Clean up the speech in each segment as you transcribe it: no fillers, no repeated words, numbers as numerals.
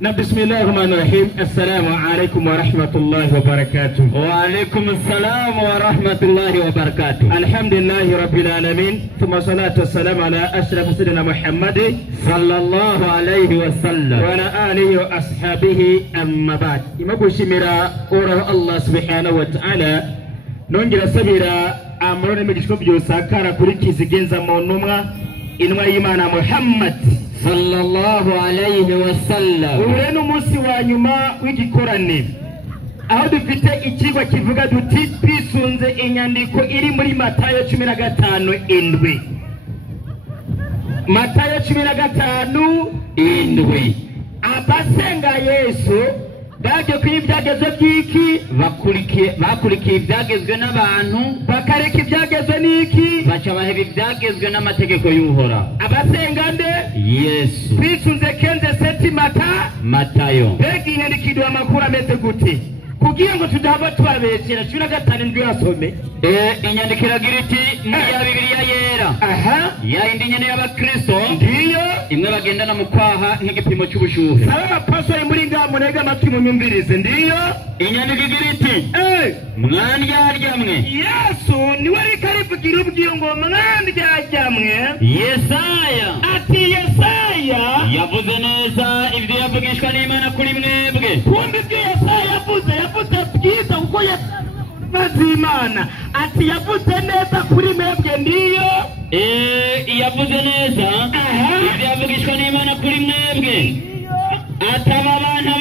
بسم الله الرحمن الرحيم. السلام عليكم ورحمة الله وبركاته. وعليكم السلام ورحمة الله وبركاته. الحمد لله رب العالمين ثم صلاة والسلام على أشرف سيدنا محمد صلى الله عليه وسلم وعلى آله وأصحابه أما بعد. إما بشمرا أوره الله سبحانه وتعالى نونجل سبيرا أمرنا مجشكب يوساكارا كوريكي سيجنزا مونوما إنما إيمانا محمد صلى الله عليه وسلم. ureno musi wa nyuma w'igikorane aho dufite ikigwa kivuga duti twisunze inyandiko iri muri Matayo 15:7. Matayo 15:7. Abasenga Yesu baje kwibyagezwe byiki bakurikiye ibyagezwe n'abantu bakareka ibyagezwe niki baca baheba ibyagezwe n'amategeko y'Uhora. Abasenga nde Yesu twisunze kenze seti Matayo. Bega inyandikidwa amakuru ameze gute kugira ngo tudahava twabekera 15 ndwi asome inyandikira giriti ni ya Bibiliya yera. Ya indi nyene y'abakristo ndiyo imwe bagendana mu kwaha nk'igipimo cy'ubushuhe. Saba pastor muri ngamo nega amatwi mu myumvirize ndiyo inyandikira giriti mwandyarya Yesu niwe ariko arivugira ubwiyo ngo mwandyarya Yesaya ati Yesaya yavuze neza ibyo yavugishwa n'Imana kuri mwebwe. kumbe ibyo Yesaya yavuze byiza uko Imana ati yavuze neza kuri mwebwe ndiyo yavuze neza ibyo yavugishwa n'Imana kuri mwebwe. Ataba abana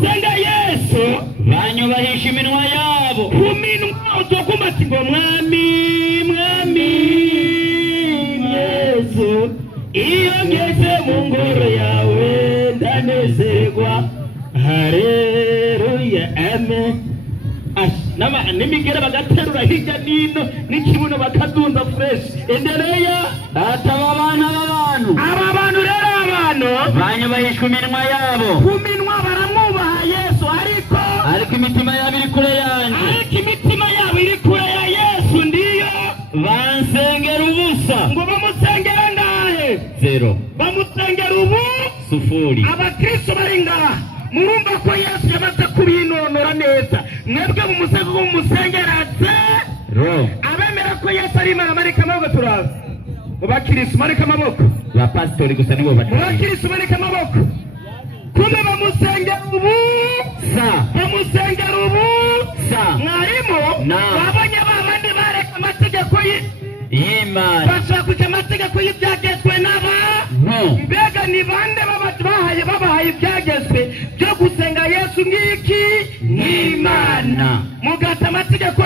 senga Yesu banyubahisha iminwa yabo kuminwa utokumati ngo mwami Yesu iyo ngeze mu ngoro yawe ndanezerwa haleluya amen. Nama nimigera bagaterura hirya nino n'ikibuno bakadunza fresh endereya. ataba abana aba bantu rero abantu banyubahishwa iminwa yabo kuminwa baramwubaha Yesu ariko imitima yabo iri kure yanjye. ya Yesu ndiyo bansengera ubusa ngo bamusengera ngahe 0 bamusengera sufuri. abakristo bari ngaha murumva ko Yesu yamaze kubinonora neza mwebwe mumusengera abemera ko Yesu ari Imana marika amaboko turaza mubakristo marika amaboko ba pastor gusa nibo mubakristo marika amaboko kumbe bamusengera mwarimo babonye babandi bareka amategeko y'Imana bashaka amategeko y'ibyagezwe mbega ni bande babahaye ibyagezwe byo gusenga Yesu ngiki n'Imana mugata amategeko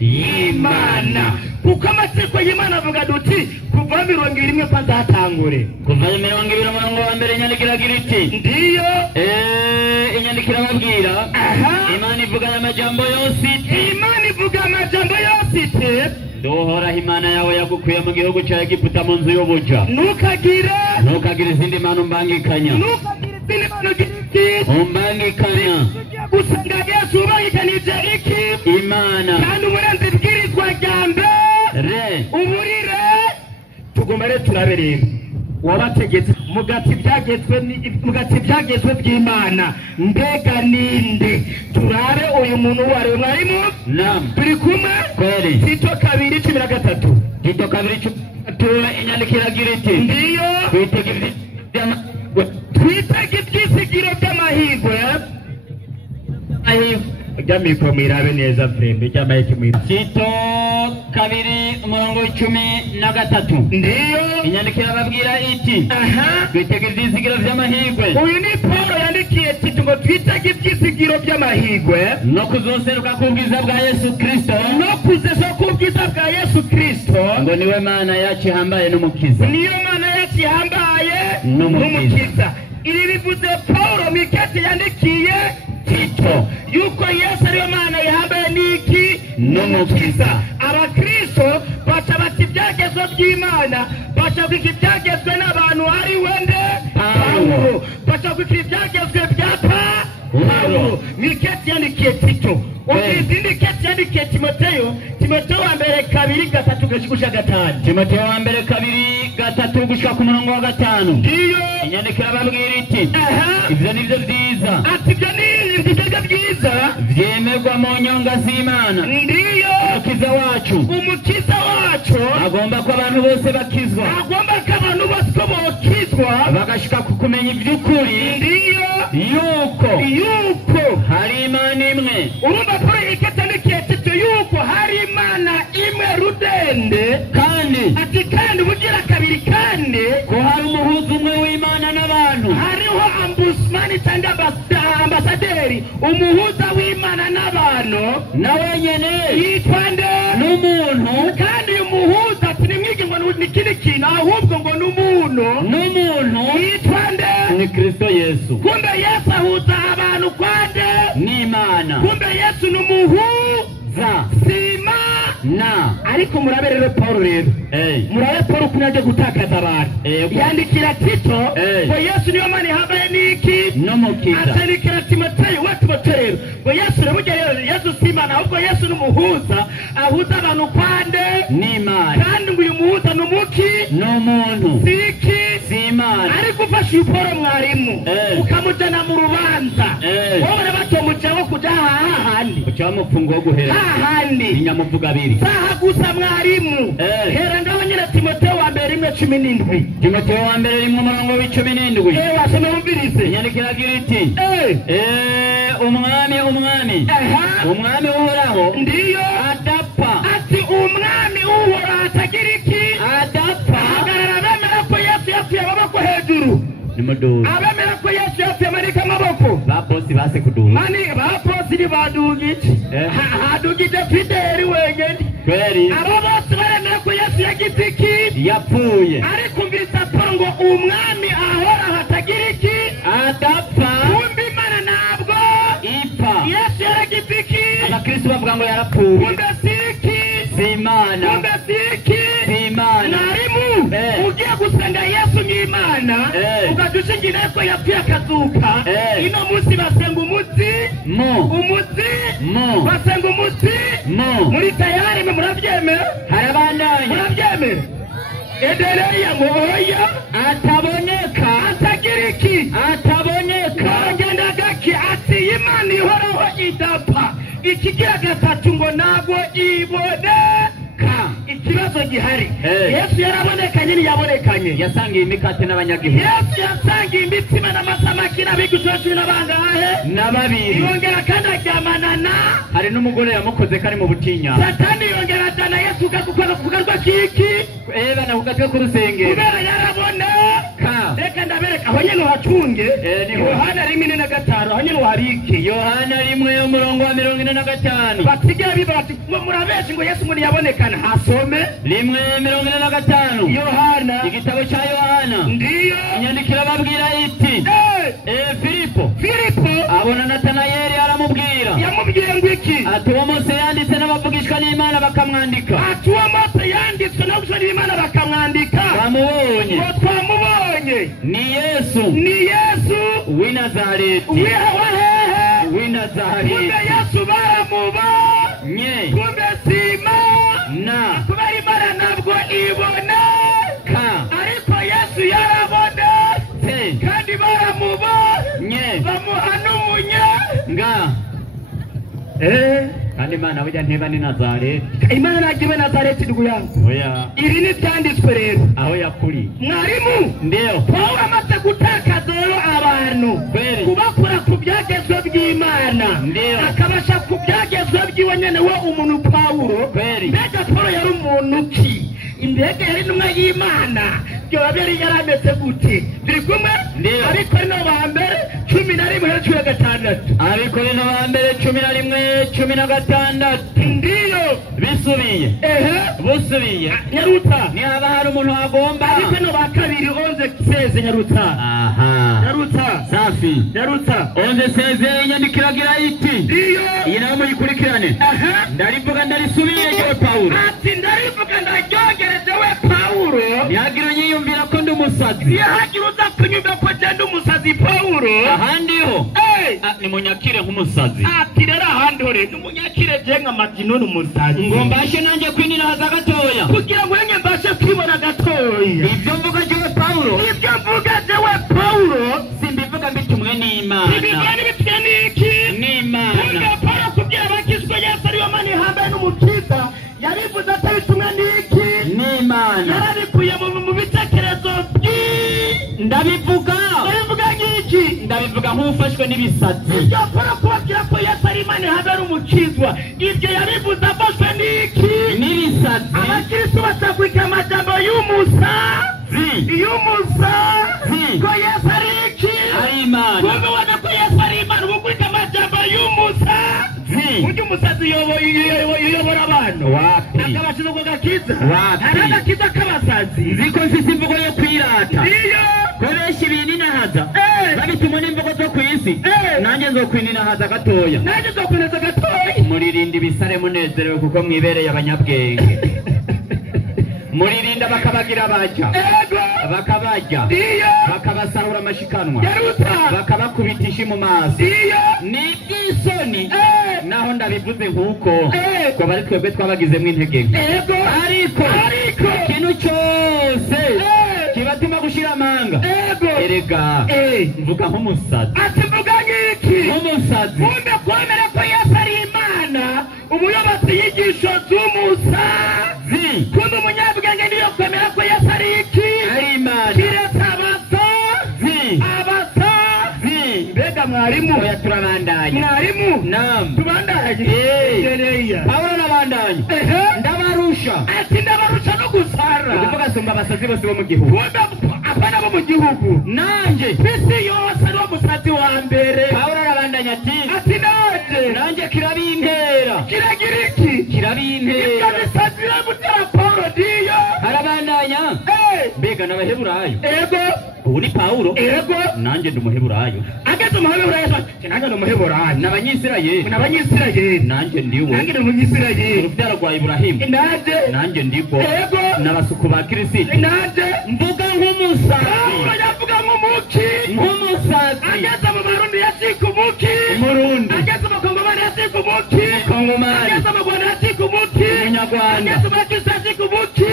y'Imana kuko amategeko y'Imana avuga duti kuva 21 pazatangure kuva 21 inyandikira giriti ndiyo inyandikira babwira Imana ivuga amajambo yose iti Uhoraho Imana yawe yagukuye mu gihugu cya Egiputa mu nzu y'ubuja. Ntukagire izindi mana umbangikanya. Usanga Yesu ubangikanije iki Imana kandi umurenze ibwirizwa rya mbere uburire tugomba rero turabereye wabategetse mugati byagezwe by'Imana mbega ninde turabe uyu muntu wari mwarimu turi kumwe Tito 2:13 Tito 2:13 inyandikira giriti ndiyo twitege ibyizigiro by'amahirwe jamiko mwirabe neza vrembe cyamaye mwira Tito 2:13 ndiyo inyandikira babwira iti twitege ibyizigiro by'amahirwe. uyu ni Paulo yandikiye Tito ngo twitege ibyizigiro by'amahirwe no kuzoseruka kubwiza bwa Yesu Kristo ngo niwe Mana yacu ihambaye n'umukiza. iri bivuze Paulo mikete yandikiye Tito yuko Yesu ari Imana ihambaye n'iki n'umukiza. Abakristo baca bati ibyagezwe by'Imana baca kwika ibyagezwe n'abantu ari wende Paulo baca kwika ibyagezwe bya Paulo mikete yandikiye Tito izindi kete yandikiye Timoteyo Timoteyo wa mbere 2:3-5. Timoteyo wa mbere 2:3-5. Ndiyo inyandikira babwira iti ibyo nibyo byiza, ati ibyo ni ibyo byiza byemerwa mu nyonga z'Imana. Ndiyo umukiza wacu agomba ko abantu bose bakizwa, agomba ko abantu bose bakizwa bagashika ku kumenya iby'ukuri. Ndiyo yuko hari Imana imwe. Urumva ko ikatanikiye tito yuko hari Imana imwe rudende, kandi bugira kabiri, kandi ko hari umuhuza umwe w'Imana n'abantu. Hariho ombudsman cyangwa ambasaderi, umuhuza w'Imana n'abantu, nawe nyene yitwa nde? N'umuntu. Kandi umuhuza sinimwige ngo ni kindi kintu, ahubwo ngo n'umuntu yitwa nde? Ni Kristo Yesu. Kumbe Yesu ahuza abantu kwande n'Imana. Kumbe Yesu n'umuhuza sima na. Ariko murabe rero Paulo rero murabe Paulo kunaje gutakaza abantu. Yandikira Tito ngo Yesu niyo Mana ihambaye niki n'umukiza. Atandikira Timoteyo rero ngo Yesu rero Yesu simana, ahubwo Yesu n'umuhuza ahuza abantu kwande n'Imana. Kandi ngo uyu muhuza n'umuki n'umuntu simana. Ariko ufashe uporo mwarimu ukamujana mu rubanza, wowe batomujeho kuja hahandi ucyamufungo guhera hahandi inyamuvuga abiri saha gusa mwarimu. Hera ngaho nyine Timoteyo wa mbere 1:17. Timoteyo wa mbere 1:17. Wasome umvirize. Inyandikira iti umwami uhoraho ndiyo adapfa. Ati umwami uhoraho atagira iki? Adapfa. Hagarara bemera ko Yesu yapfuye amaboko hejuru. Nimuduze. Abemera ko Yesu yapfuye amarika amaboko. Baposi base kuduza. Mani baposi ni badugije. Hadugije Fideli wenyine. Kweli. Abo bose baremera ko Yesu yagize iki? Yapfuye. Ariko umvise ngo umwami ahora hatagira iki? Adapfa. Kumbe Imana ntabwo ipfa. Yesu yaragize iki? Abakristo bavuga ngo yarapfuye. Kumbe siki simana. Kumbe siki simana. Narimu ugiye gusenga Yesu n'Imana ukadushingira ko yapfuye akazuka. Ino munsi basenga umuti basenga umuti muri tayari murabyemera? Harabandanya murabyemera? Edereya moya ataboneka atagira iki? Ataboneka agenda gaki ati Imana ihoraho idapfa. Ikigira gatatu ngo ntabwo iboneka. Ikibazo gihari Yesu yarabonekanye ntiyabonekanye? Yasangiye imikate n'abanyagihugu. Yesu yasangiye imitsima n'amasamaki n'abigishwa cumi n'abangahe? N'ababiri. Yongera kandi aryamana na hari n'umugore yamukoze kari mu butinya. Satani yongera atana Yesu ukagukora kugarwa kiki? Na kugatwe ku rusengero. Kubera yaraboneka. Reka ndabereka aho nyene uhacunge. Yohana 1:5 aho nyene uharike. Yohana 1:45. Batigira bibati murabeshi ngo Yesu muri yabonekana hasome 1:45. Yohana igitabo cya Yohana. Ndiyo inyandikira babwira iti Filipo abona Natanayeli aramubwira. Yamubwiye ngo iki? Ati uwo Mose yanditse n'abavugishwa n'Imana bakamwandika. Ati uwo Mose yanditse n'abavugishwa n'Imana bakamwandika. Bamubonye. Twamubonye. Ni Yesu w'i Nazareti. W'i Nazareti. Kumbe Yesu baramubonye. Kumbe simana. Kubera Imana ntabwo iboneka. Ariko Yesu yarabonetse. Kandi baramubonye. Bamuha n'umunya. Kandi Imana burya ntiba ni Nazareti. Imana ntagibe Nazareti ndugu yangu. Oya. Iri ni byanditswe rero. Aho yakuri. Mwarimu. Ndio. Paulo amaze gutakaza rero abantu. Kubakura ku byagezwe by'Imana. Ndio. Akabasha ku byagezwe by'iwe nyene we umuntu Paulo. Mbega Paulo yari umuntu ki? Imbega yari intumwa y'Imana. Byo babiri yarameze gute? Biri kumwe? Ariko no bambere 11:16. Ariko no bambere 11:16. Ndiyo bisubiye. Busubiye. Nyaruta. Ni haba hari umuntu agomba. Ariko no bakabiri 11:16 Nyaruta. Aha. Nyaruta. Safi. Nyaruta. 11:16 inyandikiragira iti. Ndiyo. Iyi nayo muyikurikirane. Ndarivuga ndarisubiye yewe Paulo. Ati ndarivuga ndaryogereze we Paulo. Yagira nyiyumvira ko ndi umusazi. Yagira uza kunyumva ko genda umusazi umusazi Paulo ahandi ho ni munyakire nk'umusazi ati rero ahandi ho rero ni munyakire je nka Magino n'umusazi ngo mbashe nanje kwinira haza gatoya kugira ngo yenye mbashe kwibona gatoya ibyo mvuga jewe Paulo ibyo mvuga jewe Paulo simbivuga mbitumwe n'Imana ibigani bitwe niki n'Imana Paulo kugira bakizwe Yesu ari wamani hambaye n'umukiza yabivuze atabitumwe niki n'Imana yarabikuye mu bitekerezo ndabivuga ngiki ndabivuga nk'ufashwe n'ibisazi ibyo Paulo kubabwira ko Yesu ari Imana hambaye n'umukizwa ibyo yabivuze afashwe niki n'ibisazi abakristo basakwika amajambo y'umusazi ko Yesu ari iki ari Imana kumbe wana ko Yesu ari Imana ubukurika amajambo y'umusazi ujye umusazi yobora abantu wapi akabashize ku gakiza wapi hari agakiza k'abasazi nziko mfise imvugo yo kwirata iyo koresha ibintu nahaza babituma n'imvugo zo kwisi nanjye nzokwinina haza gatoya nanjye nzokwineza gatoya muririnda ibisare munezerewe kuko mwibereye abanyabwenge muririnda bakabagira baja bakabaja bakabasahura amashikanwa bakabakubitisha mu maso n'iby'isoni naho ndabivuze nk'uko ko bari twebwe twabagizemo intege ariko ikintu cyose kibatuma gushira amanga erega mvuga nk'umusazi ati mvuga ngiki nk'umusazi kumbe kwemera ko Yesu ari Imana umuyobozi yigisho z'umusazi kumbe umunyabwenge niyo kwemera ko Yesu ari iki ari Imana kiretse abasazi mbega mwarimu oya turabandanya mwarimu naam tubandanye Paulo nabandanya ndabarusha ati ndabarusha no gusara kuvuga sumba abasazi bose bo mu gihugu apana bo mu gihugu nanje isi yose ari umusazi wa mbere Paulo nabandanya ati nanje kirabintera kiragira iki kirabintera bisazi biramutera Paulo diyo arabandanya mbega n'abaheburayo ubu ni Paulo nanjye ndi umuheburayo ageze umuheburayo nanjye ndi umuheburayo n'abanyisirayeli nanjye ndiwe nanjye ndi umunyisirayeli urubyaro rwa Iburahimu nanjye ndiko n'abasuku ba Kristo nanjye mvuga nk'umusazi Paulo yavuga nk'umusazi ageze mu Barundi yacika umuki Murundi ageze mu Kongomani yacika umuki Kongomani ageze mu Rwanda yacika umuki Umunyarwanda ageze mu Bakristo yacika umuki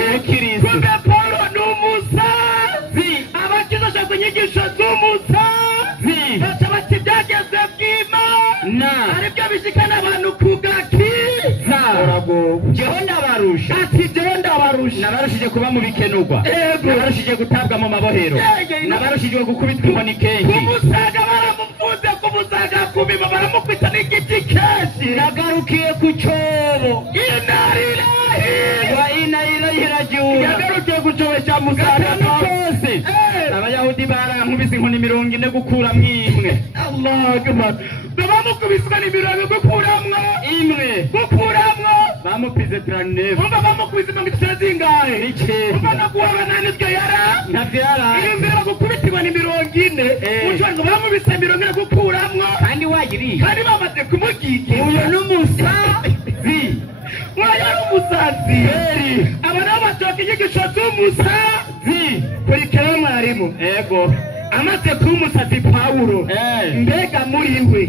kumbe Paulo ni umusazi abakiza ashaka inyigisho z'umusazi baca bati ibyageze bw'Imana aribyo bishikana abantu ku gakiza jeho ndabarusha ati jeho ndabarusha nabarushije kuba mu bikenurwa nabarushije gutabwa mu mabohero nabarushije gukubitwa inkoni kenshi kumusaga baramufunze kumusaga kubiba baramukwita n'igiti kenshi nagarukiye ku cyobo inarirahi rajiuna yagarukiye ku cyobo cya musaga cyose abayahudi barankubise inkoni 40 gukuramwo imwe Allahu akbar bamukubiswe n'imirongo gukuramwo imwe bamupize 39 umva bamukubise mu mitwe zingahe umva naguhana n'ibyo yara ntabyara imbere gukubitirwa n'imirongo 4 ucyo ngo bamubise 40 gukuramwo kandi wagiriye kandi bamaze kumugike uyo n'umusazi umusazi abana batoka inyigisho z'umusazi kuri kera mwarimu amaze kuba umusazi Paulo mbega muri we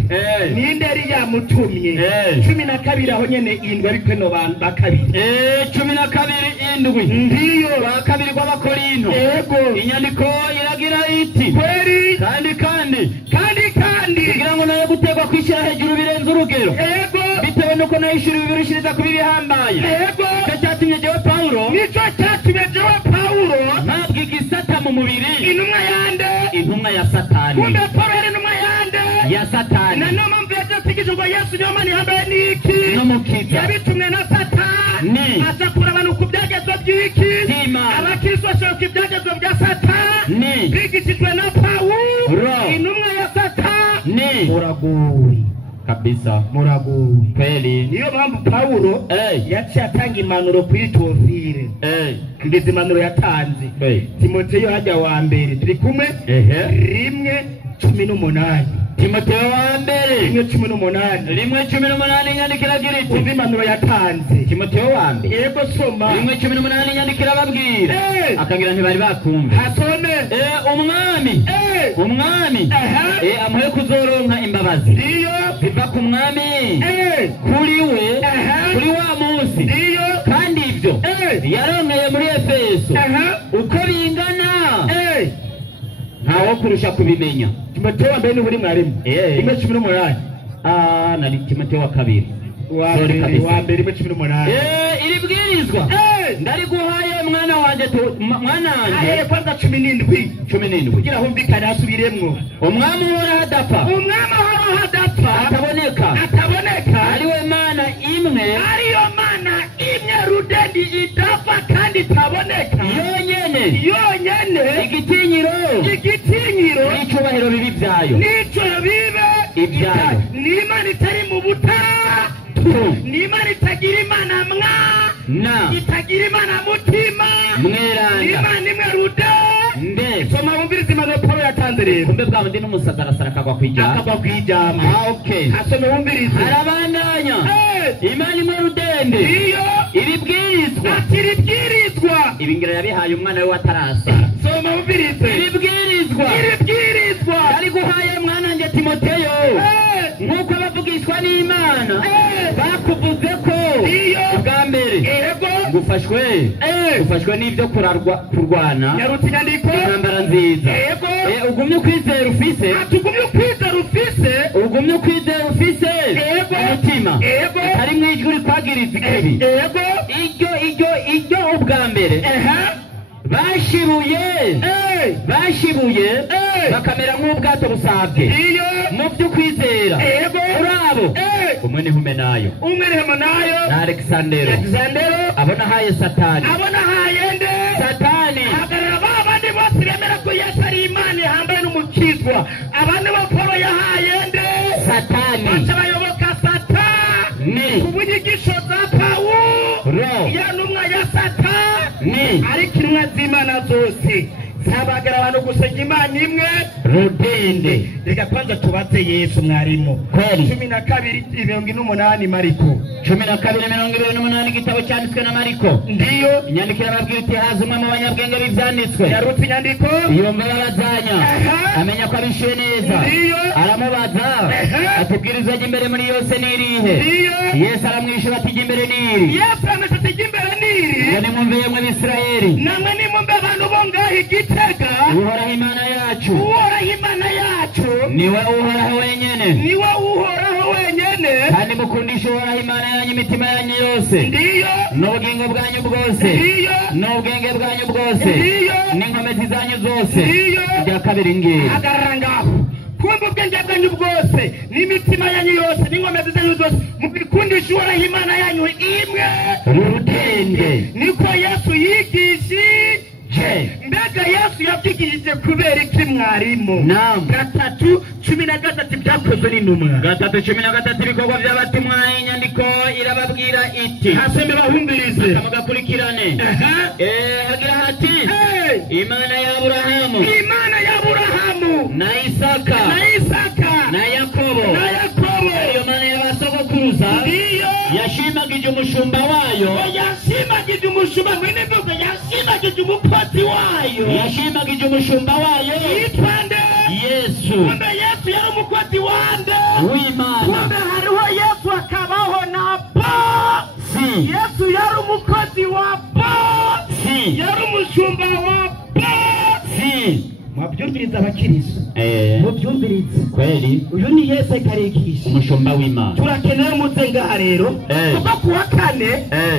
ninde yari yamutumye 12 aho nyene indwi ariko no bakabiri 12 indwi ndiyo bakabiri kw'Abakorinto inyandiko iragira iti kweri kandi kugira ngo nayo gutegwa kwishyira hejuru birenze urugero bitewe nuko nayishuri birushiriza kuba ibihambaye icyo cyatumye jewe Paulo ntabwo igisata mu mubiri intumwa ya Satani kumbe Paulo yari intumwa yande ya Satani na no mpamvu yategekejwe ngo Yesu niyo mani hambaye n'iki n'umukiza yabitumwe na Satani azakura abantu ku byagezwe by'iki abakristo bashaka ibyagezwe bya Satani bigishijwe na Paulo intumwa ya Satani uraguwe kabisa muraguwe kweli. niyo mpamvu Paulo yaciye atanga impanuro kuri Teofile ngeze impanuro yatanze Timoteyo hajya wa mbere turi kumwe 1:18 Timoteyo wa mbere 1:18 nyandikira giriti umva impanuro yatanze Timoteyo wa mbere yego soma 1:18 nyandikira babwira akagira ntibari bakumva hasome umwami amuhe kuzoronka imbabazi iyo biva ku mwami kuri we kuri wa munsi kandi ibyo yaronkeye muri Efeso uko bingana ntawo kurusha kubimenya. Timoteyo wa mbere ni buri mwarimu 1:18 nari Timoteyo wa kabiri wa mbere 1:18 iri bwirizwa ndari guhaye mwana wanje kwanza 17 kugira humvikane asubiremwo umwami uhora hadapfa ataboneka ariwe mana imwe rudende idapfa kandi itaboneka yonyene igitinyiro n'icyubahiro bibi byayo ibyayo n'Imana itari mu butatu n'Imana itagira imana itagira imana mutima mweranda n'Imana imwe rudende soma bumviriza impanuro Paulo yatanze rero kumbe bwa ndi n'umusaza arasara akagwa kwijama okay hasome bumviriza arabandanya Imana imwe rudende iyo iribwirizwa ibingira yabihaye umwana we watarasa soma bumvirize iribwirizwa ari guhaye mwana nge Timoteyo nkuko bavugishwa n'Imana bakuvuze ko bwa mbere gufashwe n'ibyo kurwana yarutse inyandiko intambara nziza ugumye ukwizera ufise umutima ari mu ijwi rikwagiriza ikibi iryo ubwa mbere bashibuye bakamera nk'ubwato busabwe mu by'ukwizera urabo umwe ni Humenayo na Alexandero abona haye Satani hagarara babandi bose bemera ko Yesu ari Imana ihambaye n'umukizwa abandi bo Paulo yahaye nde Satani baca bayoboka Satani kubunyigisho za Paulo yanumwa ya Satani ariko intumwa z'Imana zose zabagara abantu gusenga Imana imwe rudende. Reka kwanza tubaze Yesu mwarimu 12:28 Mariko 12:28 igitabo cyanditswe na Mariko ndiyo inyandikira babwira iti haza umwe mu banyabwenge bivyanditswe yarutse inyandiko yumva babazanya amenya ko abishuye neza aramubaza atubwiriza imbere muri yose nirihe Yesu aramwishyura ati imbere niri Yesu amesha ati imbere niri ni mwumve yemwe Bisirayeli namwe ni mwumve abantu bongaho igitega uhoraho Imana yacu niwe uhoraho wenyene kandi mukundisha uhoraho Imana yanyu imitima yanyu yose n'ubugingo bwanyu bwose n'ubwenge bwanyu bwose n'inkomezi zanyu zose irya kabiri ngiri hagarara ngaho kumva ubwenge bwanyu bwose n'imitima yanyu yose n'inkomezi zanyu zose mukundisha uhoraho Imana yanyu imwe rudende niko Yesu yigishije mbega Yesu yabyigishije kubera iki mwarimu 3:13 byakozwe n'intumwa 3:13 ibikorwa by'abatumwa inyandiko irababwira iti haseme bahumvirize mugakurikirane hagira hati Imana ya Aburahamu na Isaka na Yakobo iyo Mana y'abasogokuruza yashimagije umushumba wayo yashimagije umushumba wayo yitwa nde Yesu kumbe Yesu yari umukozi wande w'Imana kumbe hariho Yesu akabaho na Yesu yari umukozi wa yari umushumba wa mwabyumviriza abakirisu mubyumvirize kweli uyu ni Yesu karikisha umushumba w'Imana turakeneye umuzenga rero kuko kuwa kane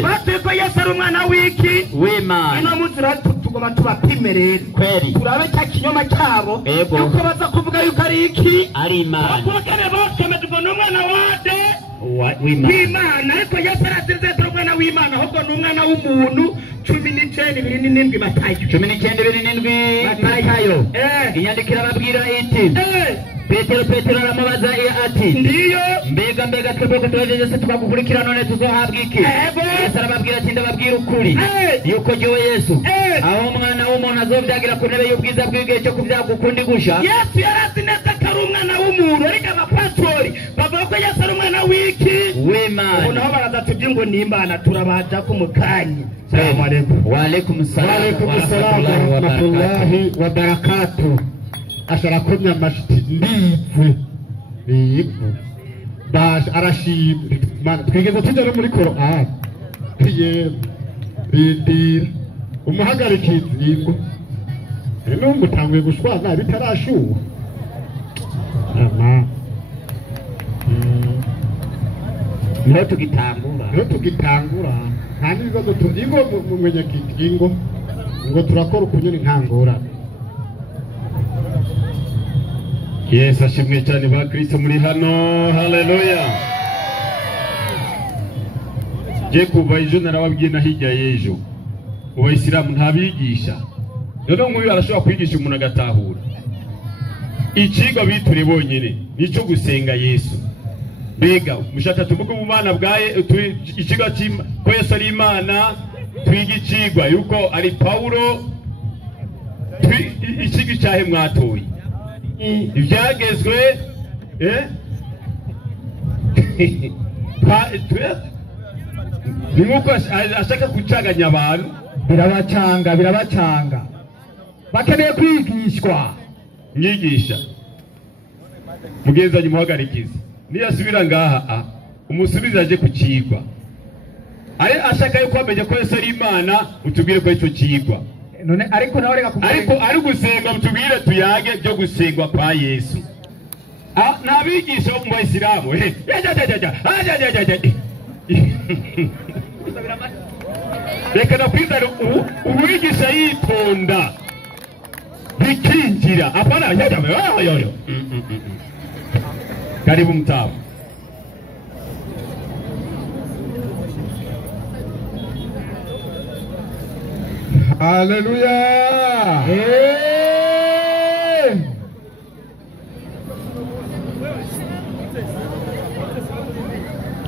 batwe ko Yesu ari umwana w'Imana ino muzira tugoma tubapimerere kweli turabe cya kinyoma cyabo uko baza kuvuga yuko ari iki ari Imana kuko kane bose medubona umwana wade w'Imana ariko Yesu arazize atari umwana w'Imana ahubwo ni umwana w'umuntu 19:27 Matayo 19:27 Matayo inyandikira babwira iti Petero aramubaza ati ndiyo mbega twebwe ko tugejeje tukagukurikira none tuzohabwa iki Yesu arababwira ati ndababwira ukuri yuko jyewe Yesu aho umwana w'umuntu azovyagira ku ntebe y'ubwiza bw'igihe cyo kubyaga ukundi gusha Yesu yarazi neza ko ari umwana w'umuntu ariko abapastori bavuga ko Yesu ari umwana w'iki w'Imana naho baraza tubye ngo ni Imana turabaja ku mukanyi Assalamu alaikum wa alaikum salam wa rahmatullahi wa barakatuh ashara komya mashiti ndivu ndivu baje arashimwe mana twigeze tujya no muri Qur'an kiye bindira umuhagarikizi yingo rero umutanguye gushwana bitarashuha ama niho tugitangura nta n'ibibazo tugingo mu mwenyakingo ngo turakora ukunyene ntangora Yes, ashimwe cyane ba Kristo muri hano. Haleluya. Je kuva ejo narababwiye na hirya y'ejo. Abayisilamu ntabigisha. Rero nk'uyu arashobora kwigisha umuntu agatahura. Ikigo biture bonyene nico gusenga Yesu. Bega mushaka tumuko mu bana bwaye ikigo ko Yesu ari Imana twiga ikigwa yuko ari Paulo ikigo cyahe mwatoye ibyagezwe ni nk'uko ashaka gucanganya abantu birabacanga bakeneye kwigishwa mwigisha mugenzanye umuhagarikizi niyasubira ngaha umusubiza aje ku kigwa ashaka yuko amenya ko Yesu ari Imana utubwire ko icyo kigwa none ariko nawe reka ari gusenga mutubwire tuyage byo gusengwa kwa Yesu nabigisha mu Bayisilamu reka nakwizana uwigisha yitonda bikinjira apana yoyo karibu mtawa Hallelujah.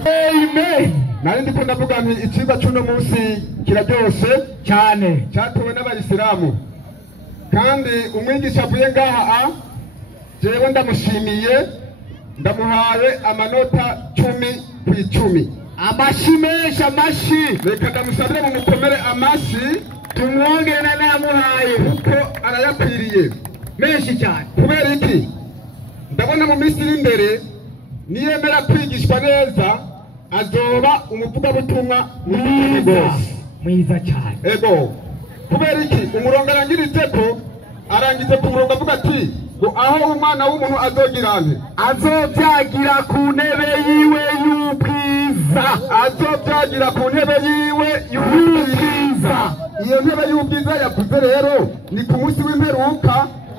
Amen. Nari ndiko ndavuga nti ikiza cy'uno munsi kiraryoshe cyane cyatowe n'abayisilamu kandi umwigisha avuye ngaha jewe ndamushimiye ndamuhaye amanota 10/10 amashimesha amashi reka ndamusabire mu mukomere amashi tumwongere na namuhaye kuko arayakwiriye menshi cyane kubera iki ndabona mu minsi iri imbere niyemera kwigishwa neza azoba umuvugabutumwa mwiza cyane ego kubera iki umurongo arangiritse ko arangize ku murongo avuga ati ngo aho umwana w'umuntu azogirane azobyagira ku ntebe yiwe y'ubwiza azobyagira ku ntebe yiwe y'ubwiza iyo ntebe y'ubwiza yavuze rero ni ku munsi w'imperuka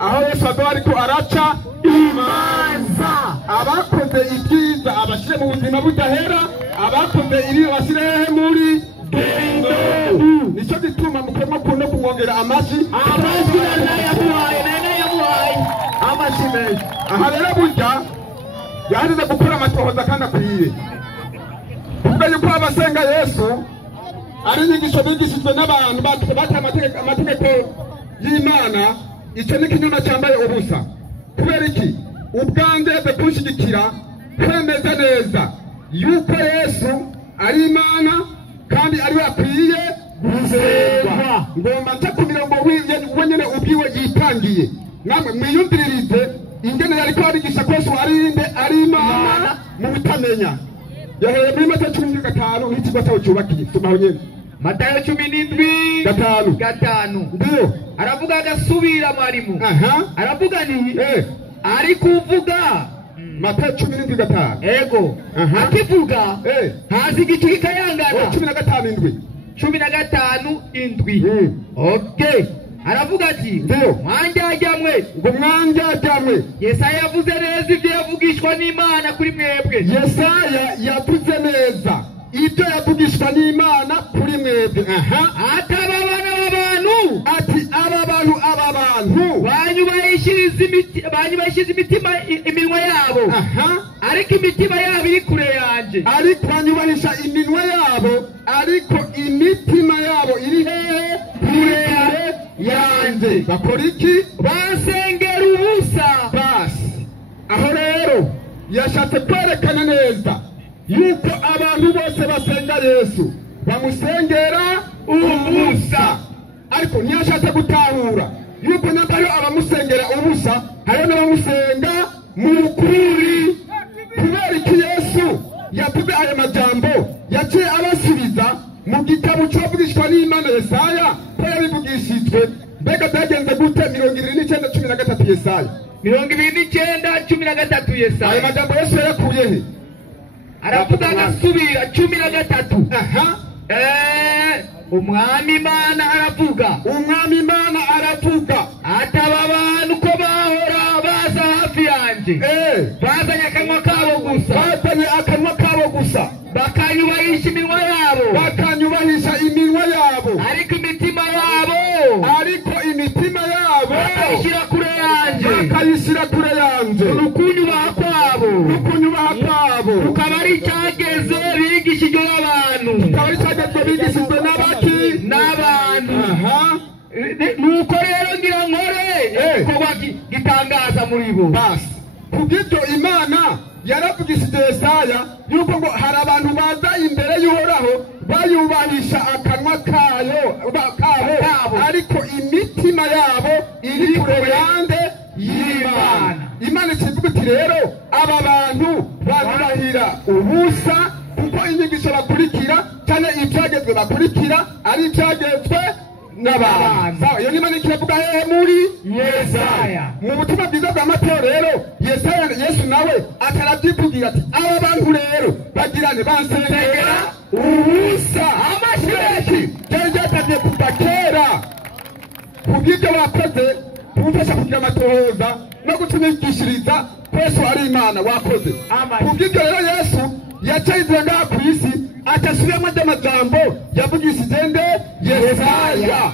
aho Yesu azoba ariko araca imanza abakoze ibyiza abashyire mu buzima budahera abakoze ibi bashyire muri gendo nicyo gituma mukema kuno kumwongera amashi nayamuhaye amashi menshi aha rero burya yaje gukora amatohoza kandi akwiye kuvuga yuko abasenga Yesu ari inyigisho bigishijwe n'abantu bata amategeko y'Imana icyo ni kinyuma cyambaye ubusa kubera iki ubwanze kunshigikira kwemeza neza yuko Yesu ari Imana kandi ari we akwiye gusengwa ngomba nta ku mirongo wenyine ubwiwe yitangiye namwe mwiyumviririze ingene yari kwarigisha ko Yesu ari Imana mu bitamenya yahereye muri Matayo 17:5 nk'ikigo cyawo cyubakiye somaho nyene Matayo 17:5 ndiyo aravuga agasubira mwarimu aravuga ni ari kuvuga Matayo 17:5 ego akivuga hazi igicu kikayangana 15:7 15:7 okay aravuga ati Ndiyo. mwanjyajyamwe ngo mwanjyajyamwe. Yesaya yavuze neza ibyo yavugishwa n'Imana kuri mwebwe. Yesaya yavuze neza ibyo yavugishwa n'Imana kuri mwebwe. ati aba bana b'abantu, ati aba bantu banyubahishiriza imitima iminwa yabo, ariko imitima yabo iri kure yanjye. ariko banyubahisha iminwa yabo, ariko imitima yabo iri hehe? Kure yanjye. Bakora iki? Basengera ubusa. Basi aho rero yashatse kwerekana neza yuko abantu bose basenga Yesu bamusengera ubusa, ariko ntiyashatse gutahura yuko n'abariho abamusengera ubusa hariho n'abamusenga mu kuri. Kubera iki Yesu yavuze ayo majambo yaciye abasubiza mu gitabo cyavugishwa n'Imana Yesaya ko yabivugishijwe. Mbega byagenze gute? 29:13 Yesaya, 29:13 Yesaya. ayo majambo Yesu yakuye he? aravuga agasubira 13. umwami Imana aravuga, ati aba bantu ko bahora baza hafi yanjye, bazanye akanwa kabo gusa, bakanyubahisha iminwa yabo, ariko imitima yabo bakayishyira kure yanjye. Ukunyubaha kwabo kukaba ari icyageze bigishijwe n'abantu. Nuko rero ngira nkore igikorwa gitangaza muri bo. Basi kubw'ibyo Imana yaravugishije Yesaya yuko ngo hari abantu baza imbere y'Uhoraho bayubahisha akanwa kabo, ariko imitima yabo iri kure y'Imana. Imana ikivuga iti rero aba bantu barahira ubusa, kuko inyigisho bakurikira cyane ibyagezwe bakurikira ari ibyagezwe n'abantu. Iyo ni Imana ikivuga hehe? Muri Yesaya. Mu butumwa bwiza bwa Mateyo rero Yesu nawe atarabyivugira ati aba bantu rero bagirane bansengera ubusa. Amashireki cyari cyatangiye kuva kera. Kubw'ibyo bakoze kumufasha kugira amatohoza no gutumikishiriza Yesu ari Imana wakoze. Kubw'ibyo rero Yesu yacyizwe ngaha ku isi atasubiyemo amajambo yavugishije Yesaya,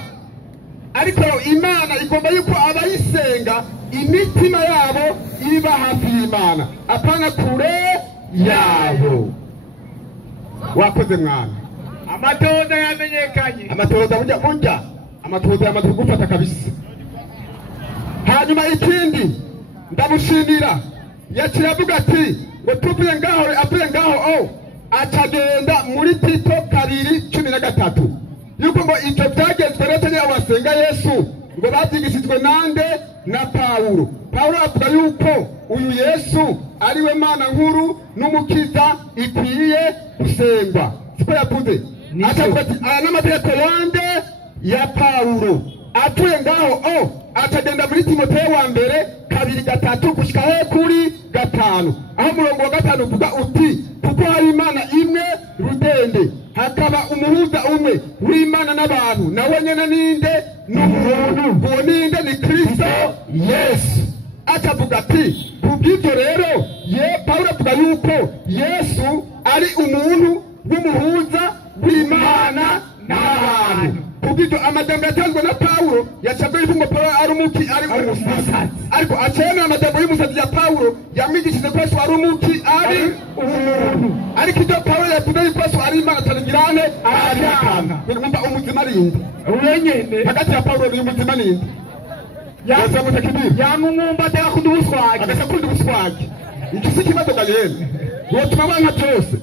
ariko Imana igomba yuko abayisenga imitima yabo iba hafi y'Imana apana kure yabo. Wakoze mwana. Amatohoza yamenyekanye. Amatohoza yamaze kugufata kabisa. Hanyuma ikindi ndamushimira yaciye avuga ati ngo tuvuye ngaho acagenda muri Tito 2:13 yuko ngo ibyo byagezwe rero cyane abasenga Yesu ngo babyigishijwe nande? Na Pawulo. Pawulo avuga yuko uyu Yesu ari we Mana nkuru n'umukiza ikwiye gusengwa. Siko yavuze? Acavuga ati aya n'amategeko yande ya Pawulo. Atuye ngaho atagenda muri Timoteyo wa mbere 2:3 gushika he kuri 5, aho murongo wa 5 uvuga uti kuko hari Imana imwe rudende, hakaba umuhuza umwe w'Imana n'abantu, nawe nyene ninde? N'umuntu. Uwo ninde? Ni Kristo Yesu. Atavuga ati kubw'ibyo rero Pawulo avuga yuko Yesu ari umuntu w'umuhuza w'Imana n'abantu. Kubw'ibyo amajambo yatanzwe na Pawulo yacabwe yuko Pawulo ari umuki, ari umusazi, ariko acemera amajambo y'umusazi ya Pawulo yamwigishije ko Yesu ari umuki, ari umuntu. Ariko ibyo Pawulo yavuze yuko Yesu ari Imana atarigirane arabihakana. Mwumva umuzima rinde urenyene hagati ya Pawulo n'umuzima ninde? Yazamuta kibiri yamumumba atakunda ubuswage, agasakunda ubuswage. Iki si kibazo ganyene wotuma bana cyose.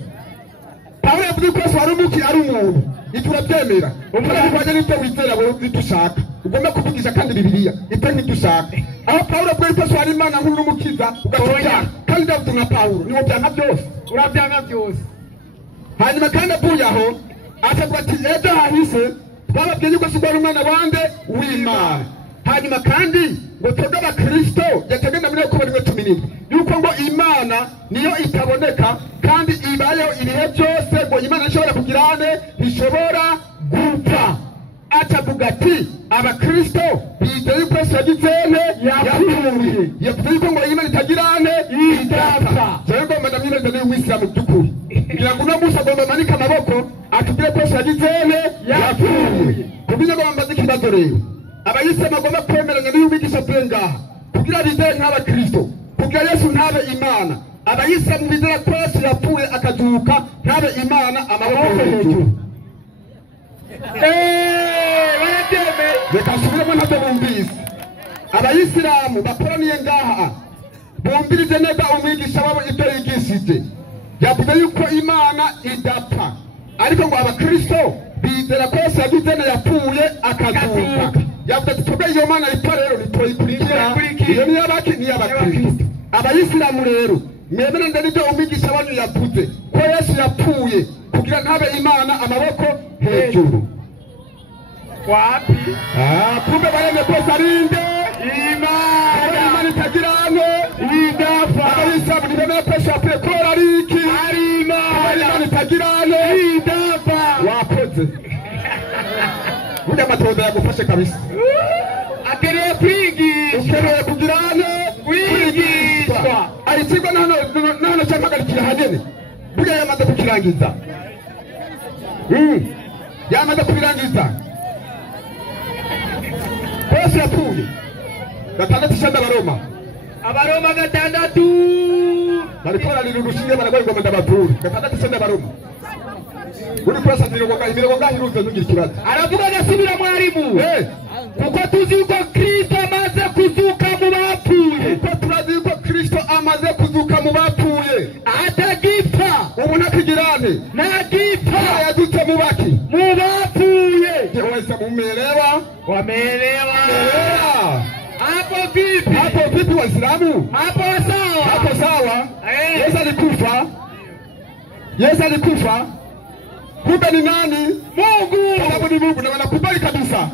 Pawulo yavuze ko Yesu ari umuki, ari umuntu. Iturabyemera umwana kwaje n'ibyo wizera bo bitushaka, ugomba kuvugisha kandi Bibiliya ite ntidushaka. Aho Pawulo avuga ko Yesu ari Imana nkuru n'umukiza ugatoya kandi David na Pawulo niho byanga byose, urabyanga byose. Hanyuma kandi avuye aho atavuga ati ejo hahise twababwiye yuko Yesu ari umwana wande w'Imana. Hanyuma kandi ngo twebwe abakristo yategenda muri Yakobo 1:17 yuko ngo Imana niyo itaboneka kandi ibayeho ibihe byose, ngo Imana ishobora kugirane ntishobora gupfa. Atavuga avuga ati abakristo bizeye yuko Yesu yagizene yapfuye yavuze yuko ngo Imana itagirane idapfa jewe ngomba ndamwemeza ni umwisilamu by'ukuri kugira ngo uno munsi agomba amanika amaboko atubwire ko Yesu yagizene yapfuye kugira ngo bambaze ikibazo rero abayisilamu bagomba kwemeranya n'iy'ubigisha avuye ngaha kugira bizeye nk'abakristo kugira Yesu ntabe Imana abayisilamu bizera ko Yesu yapfuye akazuka ntabe Imana amaboko hejuru reka nsubiremo ntabyo bumvise abayisilamu bakoraniye ngaha bumvirize neza umwigisha wabo ibyo yigishije yavuze yuko Imana idapfa ariko ngo abakristo bizera ko Yesu yagizene yapfuye akazuka yavuze ati twebwe iyo Mana ipfa rero ntitwoyikurikira iyo niyo abakristo abayisilamu rero mwemerande n'ibyo umwigisha wanyu yavuze ko Yesu yapfuye kugira ntabe Imana amaboko hejuru wapi kumbe bareme kosa rinde Imana itagirane idapfa abayisilamu ntibemera ko Yesu yapfuye kubera ari iki ari Imana itagirane idapfa wakoze burya amatohoza yagufashe kabisa akeneye kwigishwa ukeneye kugirane kwigishwa ayikigwa nahano cyampagarikira hagene burya yamaze kukirangiza yamaze kubirangiza Yesu yapfuye 6 Abaroma 6 bariko bararira urushinge baragoye ngo ndabavure 6 Abaroma uri kwasa imirongo ngahiruze ntugira ikibazo aravuga agasubira mwarimu kuko tuzi ko Kristo amaze kuzuka mu bapfuye kuko turazi ko Kristo amaze kuzuka mu bapfuye atagipfa ubu ntakigirane ntagipfa yadutse mu baki mu bapfuye wese mumerewa wamerewa hapo vipi Waislamu hapo sawa Yesu alikufa kumbe ni nani Mungu sababu ni Mungu na wanakubali kabisa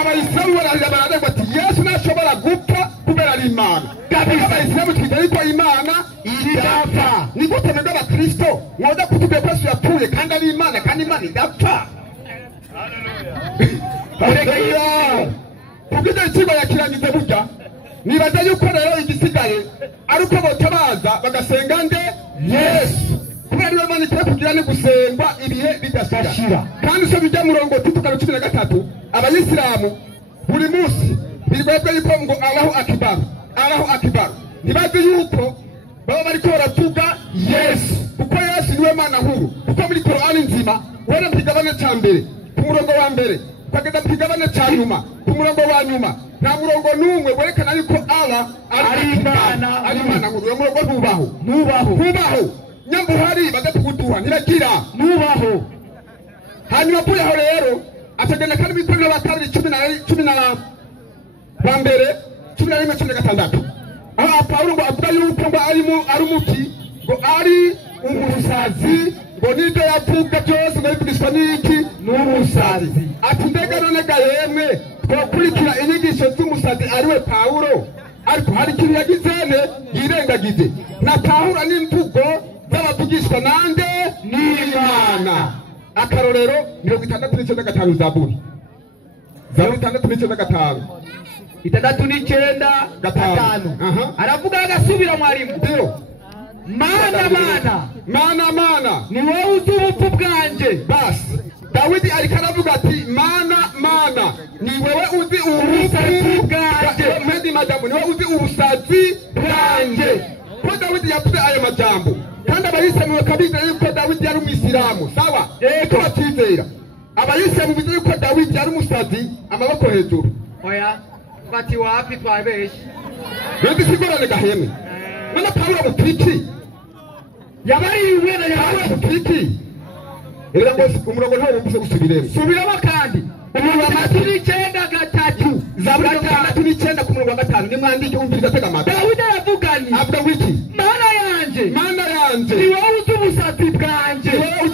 Abayisilamu bararira bati Yesu ntashobora gupfa kubera ari Imana kabisa Abayisilamu twizeye ko Imana idapfa ni gute mwebwe abakristo mwoza kutubwira ko Yesu yapfuye kandi ari Imana kandi Imana idapfa haleluya kugira ikigo yakirangize burya nibaza yuko rero igisigaye ari uko botabaza bagasenga nde Yesu kubera iyo Imana ikwiye kugira ni gusengwa ibihe bidashira kandi so bijya murongo tutukana 13 abayisilamu buri munsi bigwebwe yuko ngo Allahu akbar nibaze yuko baba bariko baratuga Yesu kuko Yesu niwe Mana nkuru kuko muri Qur'ani nzima wera mtigabane ca mbere ku murongo wa mbere ukagenda mtigabane ca nyuma ku murongo wa nyuma nta murongo numwe werekana yuko Allah ari Imana nkuru uwo murongo ntubaho nyambuhari badatugutuha niragira nubaho hanyuma puyaho rero atagenda kandi bikorera bakabiri 10 ba mbere 11 aho Paulo ngo avuga yuko ngo ari umuki ngo ari umusazi ngo nibyo yavuga byose ngo bivugishwa n'iki n'umusazi ati mbega none ga yemwe twakurikira inyigisho z'umusazi ariwe Paulo ariko hari ikintu yagizene yirengagize na Paulo n'imvugo z'abavugishwa nande n'Imana akarorero 695 Zaburi 695 695 aravuga agasubira mwarimu ndio mana ni wowe uzi ubupfu bwanje basi Dawidi alikaravuga ati mana ni wewe uzi ubupfu bwanje medi madamu ni wewe uzi ubusazi bwanje ko Dawidi yavuze ayo majambo kandi abayisilamu bakabiza yuko Dawidi yari umwisilamu sawa turatizera abayisilamu bize yuko Dawidi yari umusazi amaboko hejuru oya bati wapi twabeshi ndio sigorane gaheme mana Paulo mutiki yabari yubena yawe mutiki era ngo umurongo ntawo wumvise gusubiremo subiramo kandi umurongo wa 9 Zaburi 9 ku murongo wa 5 nimwandike umviriza tega amata Dawidi yavugani avuga wiki mana yanje ni wowe uzi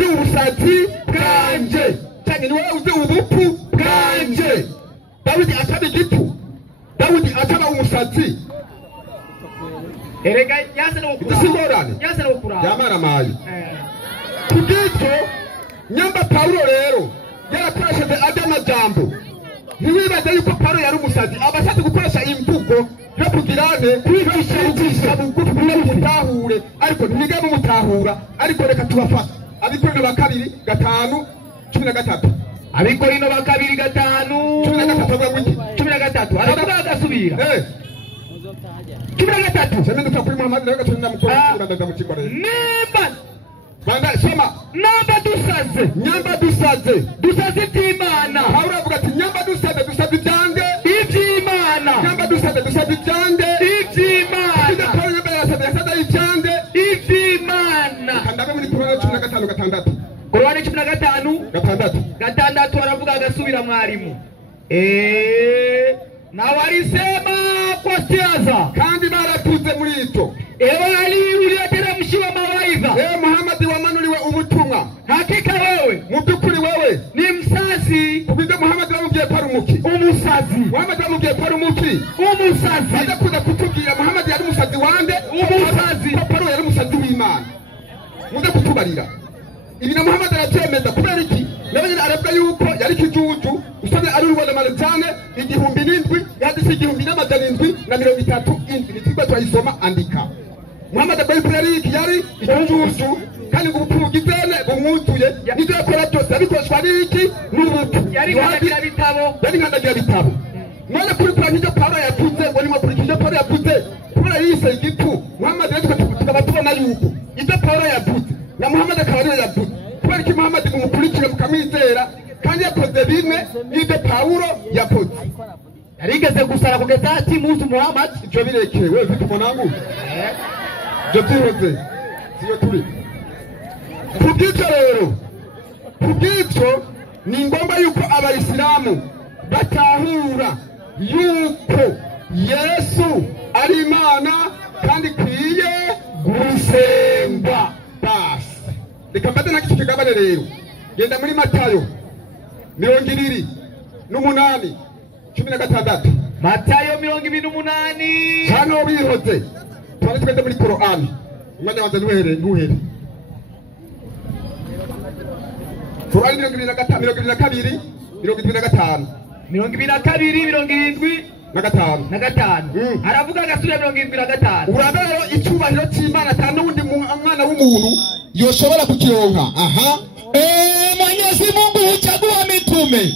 ubusazi bwanje cyane ni wowe uzi ubupfu bwanje Dawidi ataba igifu Dawidi ataba umusazi erega yase no kurara yamara mayi kugito nyamba Paulo rero yarakoresheje ajya amajambo. Ntiwibaze yuko Pawulo yari umusazi, abashatse gukoresha imvugo yo kugirane kwigisha bugufi no mutahure, ariko ntibige mu mutahura, ariko reka tubafashe. Abikorino ba 2:5-13. Abikorino ba 2:5 13 aravuga agasubira 13 semenduka kuri Muhammad rero gatunda mukora kurandaza mu kigo rero nimba banda soma namba dusaze iby'Imana. Pawulo avuga ati nyamba dusaze ibyange iby'Imana, nyamba dusaze ibyange iby'Imana, Pawulo nyamba yasaze ibyange iby'Imana. Kandabe muri Korowani 15:6. Korowani 15:6 aravuga agasubira mwarimu. Na walisema kwa siasa kandi baratuze muri ito Ali uliyateremshiwa mawaidha. Muhammad wamanuliwe ubutumwa. Hakika wewe mu byukuri wewe ni msazi. Kubinde Muhammad bamubwiye ko ari umuki, umusazi. Muhammad bamubwiye ko ari umuki, umusazi. Ajya kuza kutubwira Muhammad yari umusazi wande, umusazi. Pawulo yari umusazi w'Imana. Muze kutubarira ibi na Muhammad aracyemeza kubera iki? Nawe aravuga yuko yari kijuju usabye ari urwanda malezane 1007 yadise 1737 nitwa twayisoma andika. Muhammad yari kijuju kandi ubupfugizene bumwutuye nibyo yakora byose abikoshwa n'iki n'ubupfu. Yari nkandagira bitabo. Mwana kuri n'ibyo Pawulo yavuze ngo nimo kuri ibyo Pawulo yavuze kubera yise igifu. Muhammad rero tukaba tubona yuko ibyo Pawulo yavuze na Muhammad akaba ariyo yavuze. Kubera ki Muhammad mumukurikire mukamwizera kandi yakoze bimwe n'ibyo Pawulo yakoze. Yarigeze gusara kugeza ati muzi Muhammad ibyo birekeye wewe mfite umunangu ibyo byihoze siyo turi. Kubw'ibyo rero ni ngombwa yuko abayisilamu batahura yuko Yesu ari Imana kandi kwiye gusengwa. Basi reka mbate na kitu kigabane rero, genda muri Matayo 28:16. Matayo 28 hano bihoze twari twende muri Korowani. Umwanya wanze ntuhere Korowani 22:75 aravuga agasubira 75. Urabero icyubahiro cy'Imana atanu undi mwana w'umuntu yoshobora kukironka. Mwenyezi Mungu huchagua mitume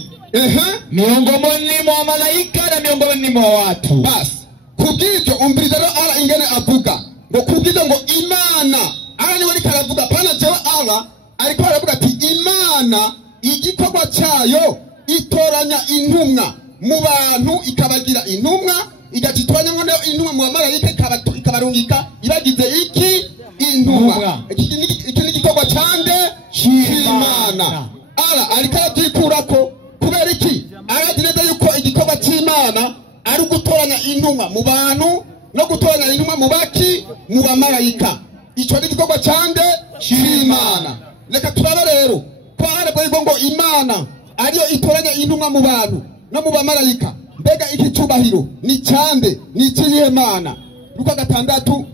miongoni mwa malaika na miongoni mwa watu. Basi kubw'ibyo umviriza rero ala ingene avuga ngo kubw'ibyo ngo Imana ala niwe ariko aravuga pana jewe ala ariko aravuga ati Imana igikorwa cyayo itoranya intumwa mu bantu ikabagira intumwa, igacitoranya ngo intumwa mu bamarayika ikabarungika ibagize iki intumwa. Iki ni igikorwa cyande cy'Imana. Ala ariko arabyikurako kubera iki? Aragira yuko igikorwa cy'Imana ari gutoranya intumwa mu bantu no gutoranya intumwa mu baki mu bamarayika. Icyo ni igikorwa cyande cy'Imana. Reka turabe rero ko arabwo ngo Imana ariyo itoranya intumwa mu bantu no mu bamarayika. Mbega iki cyubahiro ni cyande ni kiyihe Mana? Luka 6:13.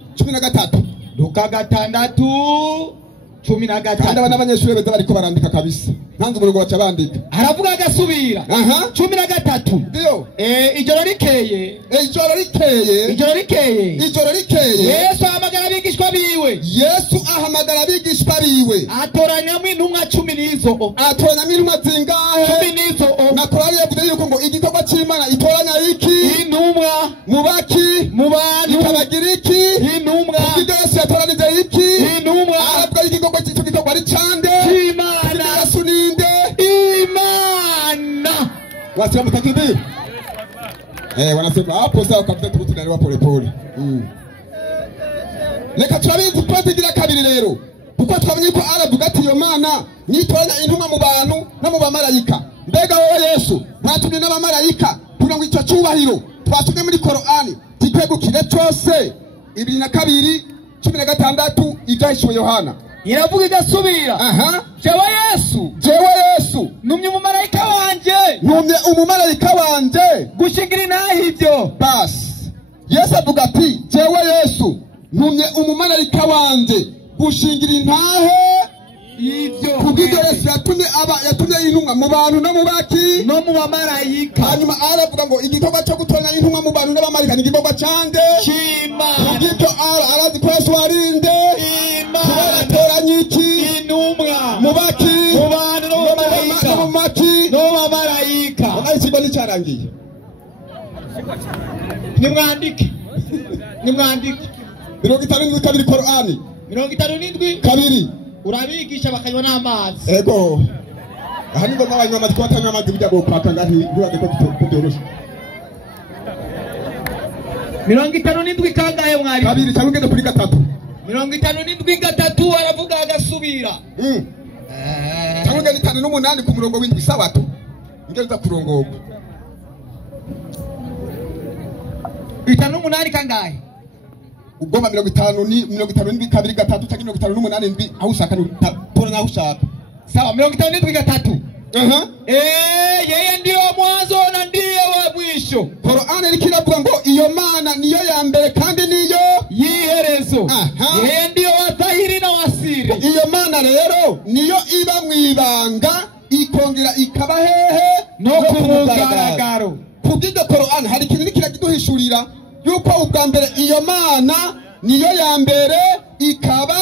Luka 6:13. Kandi abanyeshuri beza bariko barandika kabisa. Ntanze umurongo baca bandika. Aravuga agasubira 13. Ndio. Ijoro rikeye. Yesu ahamagara abigishwa biwe. Atoranyamo intumwa 10 nizo. Atoranyamo intumwa zingahe? 10 nizo. Na Korali yavuze yuko ngo igikorwa cy'Imana itoranya iki? Intumwa. Mu baki? Mu bantu. Ikabagira iki? Intumwa. Yesu yatoranije iki? Intumwa. Aravuga igikorwa cy'icyo ari cyande Imana. Yesu ninde? Imana. Wasema mtakibiri? Wanasema hapo sawa kabisa, tukutunaliwa pole pole. Reka turabizi twazigira kabiri rero kuko twamenye ko aravuga ati iyo Mana nitoranya intumwa mu bantu no mu bamarayika. Mbega wowe Yesu ntatumye n'abamarayika kugira ngo icyo cyubahiro twasomye muri Korowani kikwegukire cyose. 2:16 ibyahishwe Yohana iravuga igasubira. Jewe Yesu numye umumarayika wanje gushingira inahibyo. Basi Yesu avuga ati jewe Yesu numye umumarayika wanje gushingira intahe kubw'ibyo Yesu yatumye intumwa mu bantu no mu baki no mu bamarayika. hanyuma aravuga ngo igikorwa cyo gutoranya intumwa mu bantu n'abamarayika ni igikorwa cande Cy'Imana. kubw'ibyo arazi ko Yesu warinde kubera atoranya iki Intumwa mu baki mu bantu no mu bamarayika mu maki no mu bamarayika. ikigo nicyarangiye Nimwandike 52 Korani 57 kabiri urabigisha bakanywa n'amazi. ego aha ni ngombwa abanywa amazi kubatanywa amazi bijya gupaka ngahi ntiwage ko byoroshe 57 kangahe mwari? kabiri cyangwa ugende kuri gatatu 57 aravuga agasubira. cyangwa ugende 58 ku murongo w'indwi sabato ngeza kurongorwa 58 kangahe? ugomba 52 kabiri gatatu cyangwa 58 ndwi aho ushaka tora naho ushaka Sawa 57 yeye ndio mwanzo na ndiye wa mwisho. Korani likiravuga ngo iyo mana niyo ya mbere kandi niyo yiherezo. Yeye ndio wa dhahiri na wasiri. iyo mana rero niyo iba mwibanga ikongera ikaba hehe no kumugaragaro. kubw'iryo Korani hari ikintu kiragiduhishurira yuko ubwa mbere iyo mana niyo ya mbere ikaba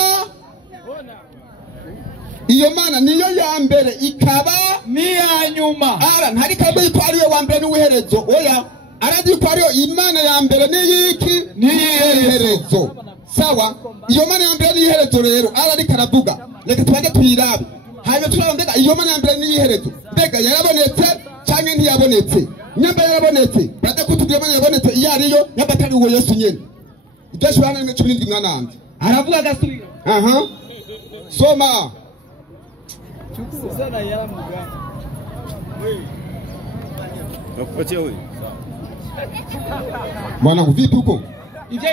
iyo mana niyo ya mbere ikaba ni ya nyuma. ntari kabwe yuko ariyo wa mbere n'uwiherezo oya arazi ko ariyo imana ya mbere n'iyiki n'iherezo sawa iyo mana ya mbere n'iherezo rero arari karavuga reka tubage tuyirabe hanyuma turabondeka iyo mana ya mbere n'iherezo mbega yarabonetse cyangwa ntiyabonetse nyamba yarabonetse bade kutubwira mana yabonetse iyo ariyo nyamba atari uwo Yesu nyene ibyo shobana n'imwe 17 mwanandi aravuga agasubira. Soma sana yaramuga nakupatia wewe mwana vipi huko Ivyo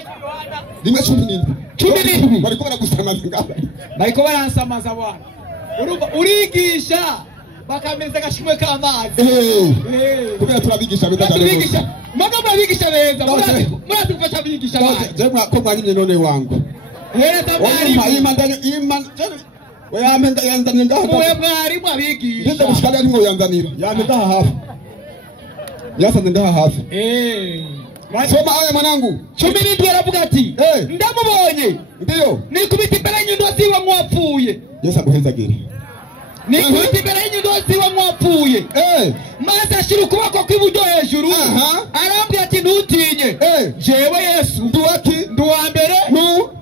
rimwe 17 bariko baragusamaza ngaba bariko baransamaza bwana. Urigisha bakameza gashimwe k'amazi. kubera turabigisha Turabigisha magamba bigisha neza. Murati gufasha bigisha bwana. je mwako mwanyine none wangu we yamenga yanzanira ngaho Mwe mwari mwabigisha. ndende gushikana ntimwo yanzanira yamenga hafi yasanze ndaha hafi soma aya mwanangu 17 aravuga ati ndamubonye ndio nikubita imbere y'inyundo ziwe mwapfuye. Yesu aguhezagire nikubita imbere y'inyundo ziwe mwapfuye. maze ashira ukuboko kw'iburyo hejuru arambwira ati ntutinye jewe Yesu nduwaki nduwa mbere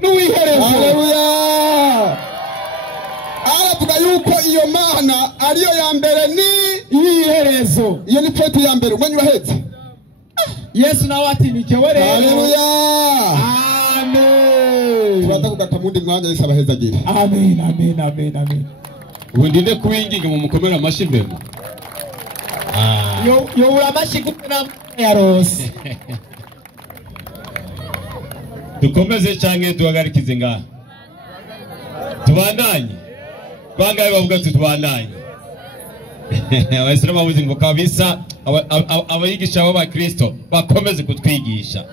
n'uwiherezo. haleluya aravuga yuko iyo mana ariyo ya mbere ni iherezo. iyo ni point ya mbere umwe wahetse Yesu nawe ati ni jewe rero. haleluya amen. tubata kugatamundi mwanya Yesu abahezagire amen. ubu ndinde kubinginga mu mukomera amashi mbemo yo uramashi gutera ya rose. dukomeze cyangwa duhagarikize ngaha tubandanye bangaye bavuga tubandanye abasiramu bavuze ngo kabisa abayigisha b'abakristo bakomeze kutwigisha.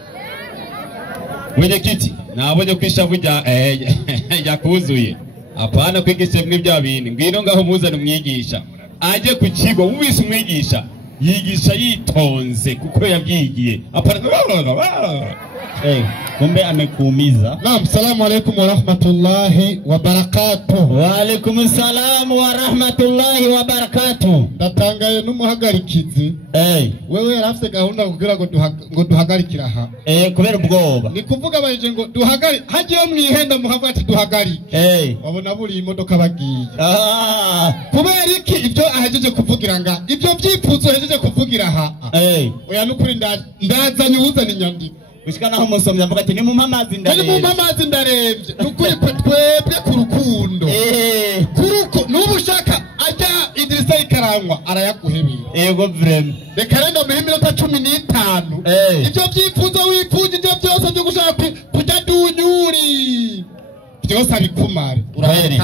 Mwenyekiti nabonye kwishavu rya kuzuye apana kwigisha mwe bya bindi ngwino ngaho muzana umwigisha aje ku kigo wubise umwigisha yigisha yitonze kuko yabyigiye apana kumbe amekuumiza. Naam, salamu alaykum wa rahmatullahi wa barakatuh. Wa alaykum salam wa rahmatullahi wa barakatuh. Ndatangaye n'umuhagarikizi wewe yarafite gahunda kugira ngo duhagarikira aha kubera ubwoba ni kuvuga baje ngo duhagari hagiye mwihenda muhavuga ati duhagarike wabona buri imodoka bagiye kubera iki ibyo ahejeje kuvugira nga ibyo byipfuzo ahejeje kuvugira aha oya nukuri ndazanye uzana inyandiko Ushikana ho musomye avuga ati ni mu mamazi ndarebye nukuri twebwe ku rukundo kuruko nubu shaka ajya Idrissa ikarangwa arayaguhebira yego vrem reka renda mu minota 15 ibyo byifuzo wipfuje ibyo byose byo gushaka kujya dunyuri byose abikumare uraheri